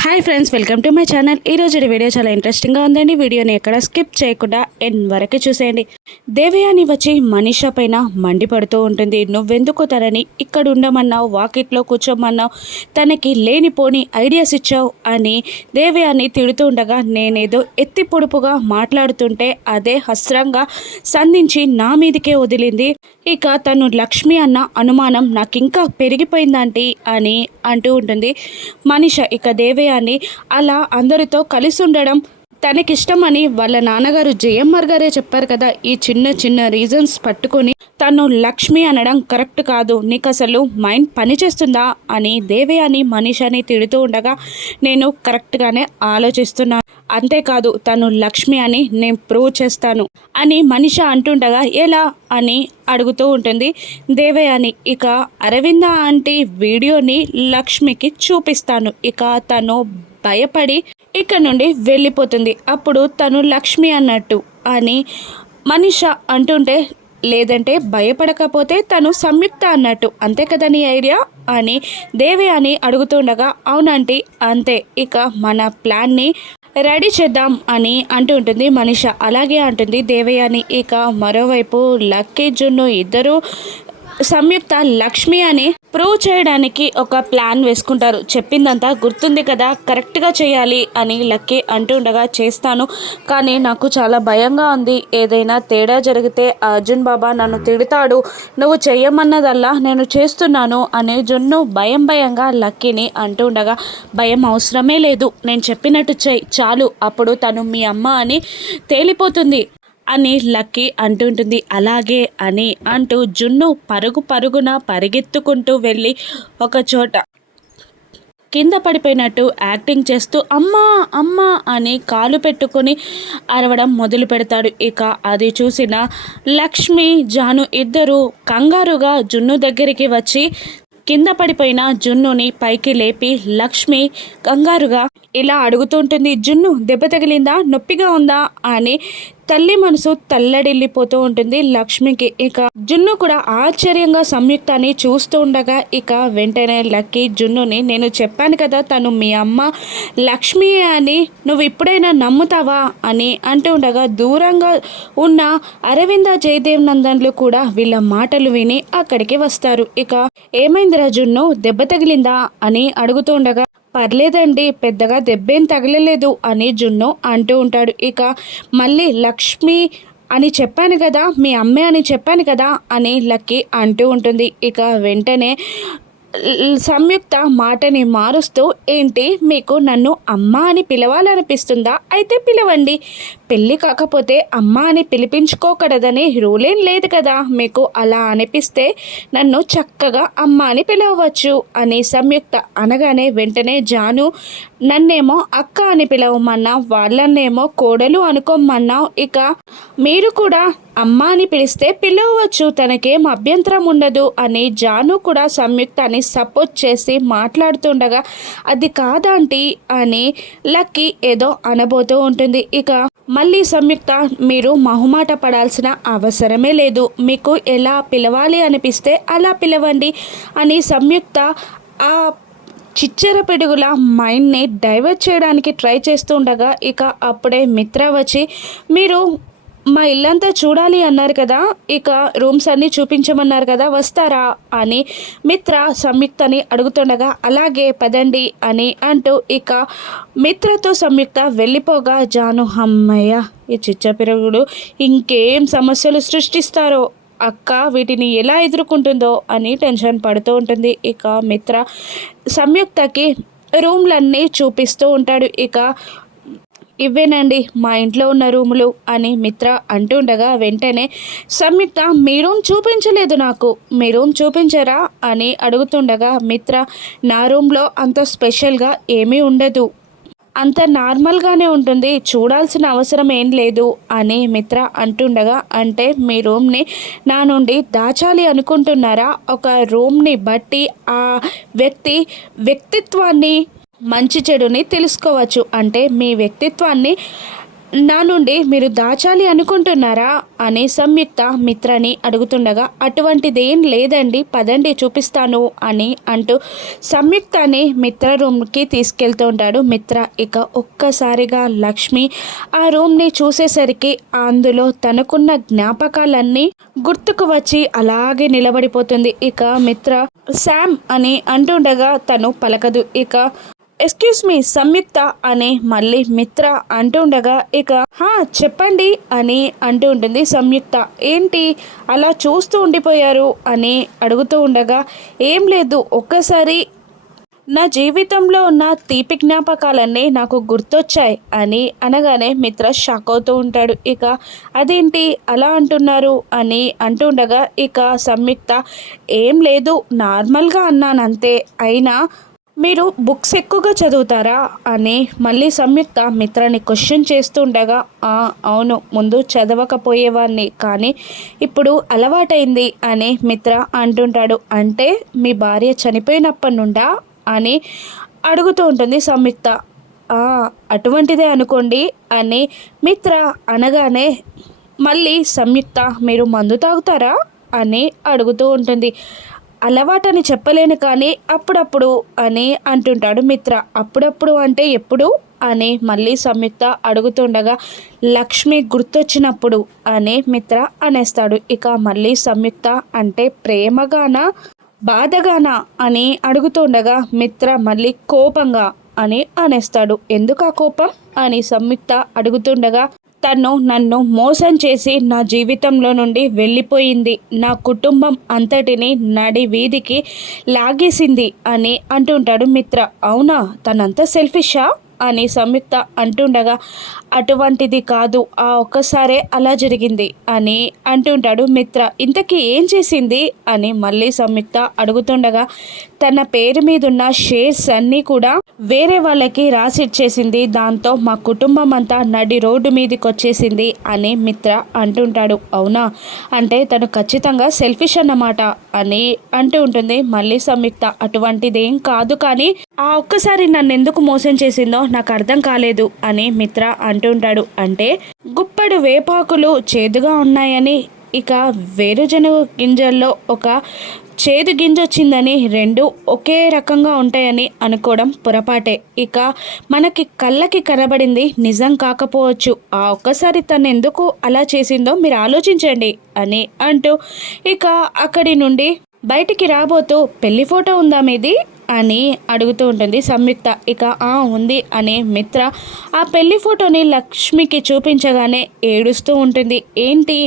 Hi friends welcome to my channel ఈ రోజు video చాలా ఇంట్రెస్టింగ్గా ఉందండి. వీడియోని ఎక్కడ స్కిప్ చేయకుండా ఎన్ వరకు చూసేయండి. దేవయాని వచ్చి మనిష పైన మండిపడుతూ ఉంటుంది. నువ్వెందుకు తనని ఇక్కడ ఉండమన్నావు వాకిట్లో కూర్చోమన్నావు? తనకి లేనిపోని ఐడియాస్ ఇచ్చావు? అని దేవయాని తిడుతూ ఉండగా నేనేదో ఎత్తి పొడుపుగా మాట్లాడుతుంటే అదే హస్రంగా సంధించి నా మీదకే వదిలింది. ఇక తను లక్ష్మి అన్న అనుమానం నాకు ఇంకా పెరిగిపోయిందంటీ అని అంటూ ఉంటుంది. మనిష ఇక దేవయాని అలా అందరితో కలిసి ఉండడం తనకిష్టమని వాళ్ళ నాన్నగారు జయమ్మర్ గారే చెప్పారు కదా ఈ చిన్న చిన్న రీజన్స్ పట్టుకొని తను లక్ష్మి అనడం కరెక్ట్ కాదు నీకు అసలు మైండ్ పనిచేస్తుందా అని దేవయాని మనీషాని తిడుతూ ఉండగా నేను కరెక్ట్గానే ఆలోచిస్తున్నాను. అంతేకాదు తను లక్ష్మి అని నేను ప్రూవ్ చేస్తాను అని మనిష అంటుండగా ఎలా అని అడుగుతూ ఉంటుంది దేవయాని ఇక అరవింద ఆంటీ వీడియోని లక్ష్మికి చూపిస్తాను. ఇక తను భయపడి ఇక్కడ నుండి వెళ్ళిపోతుంది. అప్పుడు తను లక్ష్మి అన్నట్టు అని మనిష అంటుంటే లేదంటే భయపడకపోతే తను సంయుక్త అన్నట్టు అంతే కదా నీ ఐడియా? అని దేవి అని అడుగుతుండగా అవునంటే అంతే ఇక మన ప్లాన్ని రెడీ చేద్దాం అని అంటూ ఉంటుంది మనిష. అలాగే అంటుంది దేవయాని ఇక మరోవైపు లక్కీ జున్ను ఇద్దరు సంయుక్త లక్ష్మి అని ప్రూవ్ చేయడానికి ఒక ప్లాన్ వేసుకుంటారు. చెప్పిందంతా గుర్తుంది కదా కరెక్ట్గా చేయాలి అని లక్కీ అంటుండగా చేస్తాను. కానీ నాకు చాలా భయంగా ఉంది. ఏదైనా తేడా జరిగితే అర్జున్ బాబా నన్ను తిడతాడు. నువ్వు చెయ్యమన్నదల్లా నేను చేస్తున్నాను అని జున్ను భయం భయంగా లక్కీని అంటుండగా భయం అవసరమే లేదు. నేను చెప్పినట్టు చెయ్యి చాలు. అప్పుడు తను మీ అమ్మ అని తేలిపోతుంది. అని లక్కీ అంటుంటుంది. అలాగే అని అంటూ జున్ను పరుగు పరుగున పరిగెత్తుకుంటూ వెళ్ళి ఒక చోట కింద పడిపోయినట్టు యాక్టింగ్ చేస్తూ అమ్మా అమ్మా అని కాలు పెట్టుకొని అరవడం మొదలు పెడతాడు. ఇక అది చూసిన లక్ష్మి జాను ఇద్దరు కంగారుగా జున్ను దగ్గరికి వచ్చి కింద పడిపోయిన జున్నుని పైకి లేపి లక్ష్మి కంగారుగా ఇలా అడుగుతుంటుంది జున్ను దెబ్బ తగిలిందా? నొప్పిగా ఉందా? అని తల్లి మనసు తల్లడిల్లిపోతూ ఉంటుంది. లక్ష్మికి ఇక జున్ను కూడా ఆశ్చర్యంగా సంయుక్తాన్ని చూస్తూ ఉండగా ఇక వెంటనే లక్కీ జున్నుని నేను చెప్పాను కదా తను మీ అమ్మ. లక్ష్మి అని నువ్వు ఇప్పుడైనా నమ్ముతావా? అని అంటూ ఉండగా దూరంగా ఉన్న అరవింద జయదేవ్ నందన్లు కూడా వీళ్ళ మాటలు విని అక్కడికి వస్తారు. ఇక ఏమైందిరా జున్ను? దెబ్బ తగిలిందా? అని అడుగుతూ ఉండగా పర్లేదండి పెద్దగా దెబ్బేం తగలలేదు అని జున్ను అంటూ ఉంటాడు. ఇక మళ్ళీ లక్ష్మి అని చెప్పాను కదా మీ అమ్మే అని చెప్పాను కదా అని లక్కీ అంటూ ఉంటుంది. ఇక వెంటనే సంయుక్త మాటని మారుస్తూ ఏంటి మీకు నన్ను అమ్మ అని పిలవాలనిపిస్తుందా? అయితే పిలవండి. పెళ్ళి కాకపోతే అమ్మ అని పిలిపించుకోకూడదని రూలేం లేదు కదా. మీకు అలా అనిపిస్తే నన్ను చక్కగా అమ్మ అని పిలవచ్చు అని సంయుక్త అనగానే వెంటనే జాను నన్నేమో అక్క అని పిలవమన్నా వాళ్ళన్నేమో కోడలు అనుకోమన్నావు ఇక మీరు కూడా అమ్మ అని పిలిస్తే పిలవచ్చు తనకేం అభ్యంతరం ఉండదు అని జాను కూడా సంయుక్తాన్ని సపోర్ట్ చేసి మాట్లాడుతుండగా అది కాదంటీ అని లక్కీ ఏదో అనబోతూ ఉంటుంది. ఇక మళ్ళీ సంయుక్త మీరు మహుమాట పడాల్సిన అవసరమే లేదు మీకు ఎలా పిలవాలి అనిపిస్తే అలా పిలవండి అని సంయుక్త ఆ చిచ్చర పిడుగుల మైండ్ని డైవర్ట్ చేయడానికి ట్రై చేస్తుండగా ఇక అప్పుడే మిత్ర వచ్చి మీరు మా ఇల్లంతా చూడాలి అన్నారు కదా ఇక రూమ్స్ అన్నీ చూపించమన్నారు కదా వస్తారా? అని మిత్ర సంయుక్తని అడుగుతుండగా అలాగే పదండి అని అంటూ ఇక మిత్రతో సంయుక్త వెళ్ళిపోగా జాను అమ్మయ్య ఈ చిచ్చపిరుగుడు ఇంకేం సమస్యలు సృష్టిస్తారో అక్క వీటిని ఎలా ఎదుర్కొంటుందో అని టెన్షన్ పడుతూ ఉంటుంది. ఇక మిత్ర సంయుక్తకి రూమ్లన్నీ చూపిస్తూ ఉంటాడు. ఇక ఇవేనండి మా ఇంట్లో ఉన్న రూములు అని మిత్ర అంటుండగా వెంటనే సంయుక్త మీ రూమ్ చూపించలేదు నాకు. మీ రూమ్ చూపించరా? అని అడుగుతుండగా మిత్ర నా రూమ్లో అంత స్పెషల్గా ఏమీ ఉండదు. అంత నార్మల్గానే ఉంటుంది. చూడాల్సిన అవసరం ఏం లేదు అని మిత్ర అంటుండగా అంటే మీ రూమ్ని నా నుండి దాచాలి అనుకుంటున్నారా? ఒక రూమ్ని బట్టి ఆ వ్యక్తి వ్యక్తిత్వాన్ని మంచి చెడుని తెలుసుకోవచ్చు. అంటే మీ వ్యక్తిత్వాన్ని నా నుండి మీరు దాచాలి అనుకుంటున్నారా? అని సంయుక్త మిత్రని అడుగుతుండగా అటువంటిదేం లేదండి పదండి చూపిస్తాను అని అంటూ సంయుక్తని మిత్ర రూమ్కి తీసుకెళ్తూ ఉంటాడు మిత్ర. ఇక ఒక్కసారిగా లక్ష్మి ఆ రూమ్ని చూసేసరికి అందులో తనకున్న జ్ఞాపకాలన్నీ గుర్తుకు వచ్చి అలాగే నిలబడిపోతుంది. ఇక మిత్ర శామ్ అని అంటుండగా తను పలకదు. ఇక ఎక్స్క్యూస్ మీ సంయుక్త అని మళ్ళీ మిత్ర అంటుండగా ఇక హా చెప్పండి అని అంటూ ఉంటుంది సంయుక్త. ఏంటి? అలా చూస్తూ ఉండిపోయారు? అని అడుగుతూ ఉండగా ఏం లేదు ఒక్కసారి నా జీవితంలో ఉన్న తీపి జ్ఞాపకాలన్నీ నాకు గుర్తొచ్చాయి అని అనగానే మిత్ర షాక్ అవుతూ ఉంటాడు. ఇక అదేంటి? అలా అంటున్నారు? అని అంటుండగా ఇక సంయుక్త ఏం లేదు నార్మల్గా అన్నాను అంతే. అయినా మీరు బుక్స్ ఎక్కువగా చదువుతారా? అని మళ్ళీ సంయుక్త మిత్రాన్ని క్వశ్చన్ చేస్తుండగా "ఆ, అవును ముందు చదవకపోయేవాడిని కానీ ఇప్పుడు అలవాటైంది అని మిత్ర అంటుంటాడు. అంటే మీ భార్య చనిపోయినప్పటి నుండా? అని అడుగుతూ ఉంటుంది సంయుక్త. అటువంటిదే అనుకోండి అని మిత్ర అనగానే మళ్ళీ సంయుక్త మీరు మందు తాగుతారా? అని అడుగుతూ ఉంటుంది. అలవాటని చెప్పలేను కానీ అప్పుడప్పుడు అని అంటుంటాడు మిత్ర. అప్పుడప్పుడు అంటే ఎప్పుడు? అని మళ్ళీ సంయుక్త అడుగుతుండగా లక్ష్మి గుర్తొచ్చినప్పుడు అని మిత్ర అనేస్తాడు. ఇక మళ్ళీ సంయుక్త అంటే ప్రేమగానా బాధగానా అని అడుగుతుండగా మిత్ర మళ్ళీ కోపంగా అని అనేస్తాడు. ఎందుకు ఆ కోపం? అని సంయుక్త అడుగుతుండగా తను నన్ను మోసం చేసి నా జీవితంలో నుండి వెళ్ళిపోయింది. నా కుటుంబం అంతటిని నడి వీధికి లాగేసింది అని అంటుంటాడు మిత్ర. అవునా? తనంత సెల్ఫిషా? అని సంయుక్త అంటుండగా అటువంటిది కాదు ఆ ఒక్కసారే అలా జరిగింది అని అంటుంటాడు మిత్ర. ఇంతకీ ఏం చేసింది? అని మళ్ళీ సంయుక్త అడుగుతుండగా తన పేరు మీద ఉన్న షేర్స్ అన్నీ కూడా వేరే వాళ్ళకి రాసిచ్చేసింది. దాంతో మా కుటుంబం అంతా నడి రోడ్డు మీదకి వచ్చేసింది అని మిత్ర అంటుంటాడు. అవునా? అంటే తను ఖచ్చితంగా సెల్ఫిష్ అన్నమాట అని అంటూ ఉంటుంది. మళ్ళీ సంయుక్త అటువంటిదేం కాదు కానీ ఆ ఒక్కసారి నన్ను ఎందుకు మోసం చేసిందో నాకు అర్థం కాలేదు అని మిత్ర అంటుంటాడు. అంటే గుప్పడు వేపాకులు చేదుగా ఉన్నాయని ఇక వేరుజనగ గింజల్లో ఒక చేదు గింజ వచ్చిందని రెండు ఒకే రకంగా ఉంటాయని అనుకోవడం పొరపాటే. ఇక మనకి కళ్ళకి కనబడింది నిజం కాకపోవచ్చు. ఆ ఒక్కసారి తను ఎందుకు అలా చేసిందో మీరు ఆలోచించండి అని అంటూ ఇక అక్కడి నుండి బయటికి రాబోతూ పెళ్ళి ఫోటో ఉందా మీది? అని అడుగుతూ ఉంటుంది సంయుక్త. ఇక ఆ ఉంది అనే మిత్ర ఆ పెళ్ళి ఫోటోని లక్ష్మికి చూపించగానే ఏడుస్తూ ఉంటుంది. ఏంటి?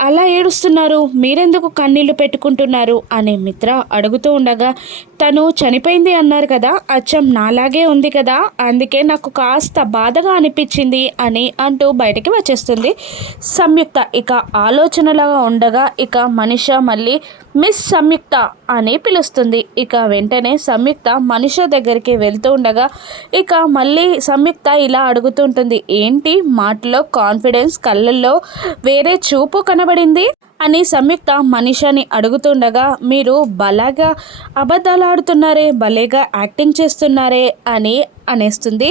అలా ఏడుస్తున్నారు. మీరెందుకు కన్నీళ్ళు పెట్టుకుంటున్నారు? అనే మిత్ర అడుగుతూ ఉండగా తను చనిపోయింది అన్నారు కదా అచ్చం నాలాగే ఉంది కదా అందుకే నాకు కాస్త బాధగా అనిపించింది అని అంటూ బయటికి వచ్చేస్తుంది. సంయుక్త ఇక ఆలోచనలాగా ఉండగా ఇక మనిష మళ్ళీ మిస్ సంయుక్త అని పిలుస్తుంది. ఇక వెంటనే సంయుక్త మనిష దగ్గరికి వెళ్తూ ఉండగా ఇక మళ్ళీ సంయుక్త ఇలా అడుగుతుంటుంది ఏంటి? మాటలో కాన్ఫిడెన్స్ కళ్ళల్లో వేరే చూపు కన కనబడింది అని సంయుక్త మనిషాని అడుగుతుండగా మీరు బలాగా అబద్ధాలు ఆడుతున్నారే భలేగా యాక్టింగ్ చేస్తున్నారే? అని అనేస్తుంది.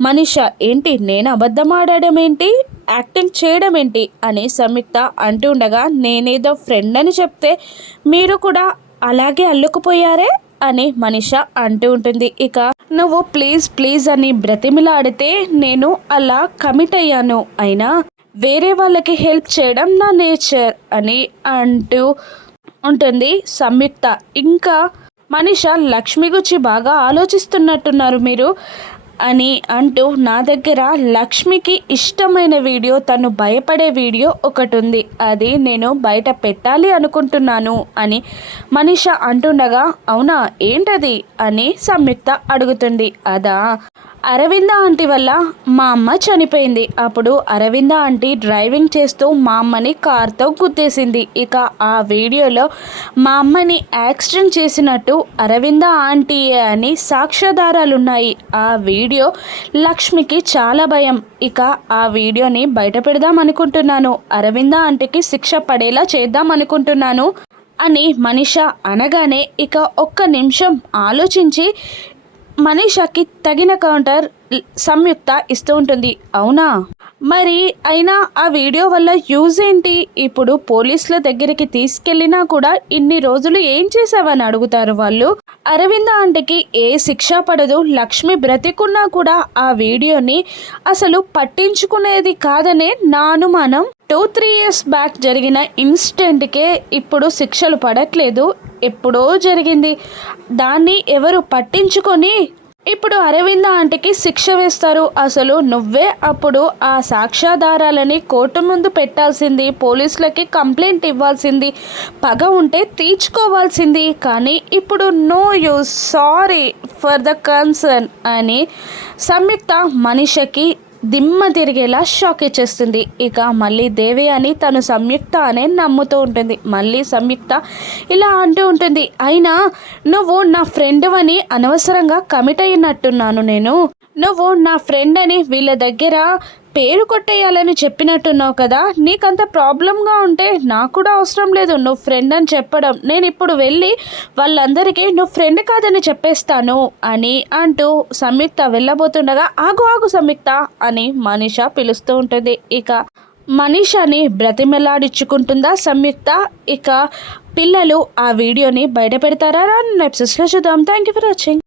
మనిష ఏంటి? నేను అబద్ధం ఆడడం ఏంటి యాక్టింగ్ చేయడం ఏంటి అని సంయుక్త అంటుండగా నేనేదో ఫ్రెండ్ అని చెప్తే మీరు కూడా అలాగే అల్లుకుపోయారే? అని మనిష అంటూ ఉంటుంది. ఇక నువ్వు ప్లీజ్ ప్లీజ్ అని బ్రతిమిలాడితే నేను అలా కమిట్ అయ్యాను. అయినా వేరే వాళ్ళకి హెల్ప్ చేయడం నా నేచర్ అని అంటూ ఉంటుంది సంయుక్త. ఇంకా మనిష లక్ష్మి గురించి బాగా ఆలోచిస్తున్నట్టున్నారు మీరు అని అంటూ నా దగ్గర లక్ష్మికి ఇష్టమైన వీడియో తను భయపడే వీడియో ఒకటి ఉంది అది నేను బయట పెట్టాలి అనుకుంటున్నాను అని మనిష అంటుండగా అవునా? ఏంటది? అని సంయుక్త అడుగుతుంది. అదా అరవింద ఆంటీ వల్ల మా అమ్మ చనిపోయింది. అప్పుడు అరవింద ఆంటీ డ్రైవింగ్ చేస్తూ మా అమ్మని కార్తో గుద్దేసింది. ఇక ఆ వీడియోలో మా అమ్మని యాక్సిడెంట్ చేసినట్టు అరవింద ఆంటీ అని సాక్ష్యాధారాలు ఉన్నాయి ఆ వీడియో లక్ష్మికి చాలా భయం. ఇక ఆ వీడియోని బయట పెడదాం అనుకుంటున్నాను. అరవింద ఆంటీకి శిక్ష పడేలా చేద్దాం అనుకుంటున్నాను అని మనిష అనగానే ఇక ఒక్క నిమిషం ఆలోచించి మనీషాకి తగిన కౌంటర్ సంయుక్త ఇస్తూ ఉంటుంది. అవునా? మరి అయినా ఆ వీడియో వల్ల యూజ్ ఏంటి? ఇప్పుడు పోలీసుల దగ్గరికి తీసుకెళ్ళినా కూడా ఇన్ని రోజులు ఏం చేసావని అడుగుతారు వాళ్ళు. అరవింద ఆంటీకి ఏ శిక్ష పడదు లక్ష్మి బ్రతికున్నా కూడా ఆ వీడియోని అసలు పట్టించుకునేది కాదనే నా అనుమానం. టూ త్రీ ఇయర్స్ బ్యాక్ జరిగిన ఇన్సిడెంట్కే ఇప్పుడు శిక్షలు పడట్లేదు. ఎప్పుడో జరిగింది. దాన్ని ఎవరు పట్టించుకొని ఇప్పుడు అరవింద ఆంటీకి శిక్ష వేస్తారు. అసలు నువ్వే అప్పుడు ఆ సాక్ష్యాధారాలని కోర్టు ముందు పెట్టాల్సింది పోలీసులకి కంప్లైంట్ ఇవ్వాల్సింది పగ ఉంటే తీర్చుకోవాల్సింది. కానీ ఇప్పుడు no you sorry for the concern అని సంయుక్త మనిషికి దిమ్మ తిరిగేలా షాక్ ఇచ్చేస్తుంది. ఇక మళ్ళీ దేవి అని తను సంయుక్త అనే నమ్ముతూ ఉంటుంది. మళ్ళీ సంయుక్త ఇలా అంటూ ఉంటుంది. అయినా నువ్వు నా ఫ్రెండ్ అని అనవసరంగా కమిట్ అయినట్టున్నాను నేను. నువ్వు నా ఫ్రెండ్ అని వీళ్ళ దగ్గర పేరు కొట్టేయాలని చెప్పినట్టున్నావు కదా నీకంత ప్రాబ్లంగా ఉంటే నాకు కూడా అవసరం లేదు. నువ్వు ఫ్రెండ్ అని చెప్పడం. నేను ఇప్పుడు వెళ్ళి వాళ్ళందరికీ నువ్వు ఫ్రెండ్ కాదని చెప్పేస్తాను అని అంటూ సంయుక్త వెళ్ళబోతుండగా ఆగు ఆగు సంయుక్త అని మనీష పిలుస్తూ ఉంటుంది. ఇక మనీషాని బ్రతిమెలాడించుకుంటుందా సంయుక్త? ఇక పిల్లలు ఆ వీడియోని బయట పెడతారా? నెప్సెస్లో చూద్దాం. Thank you for watching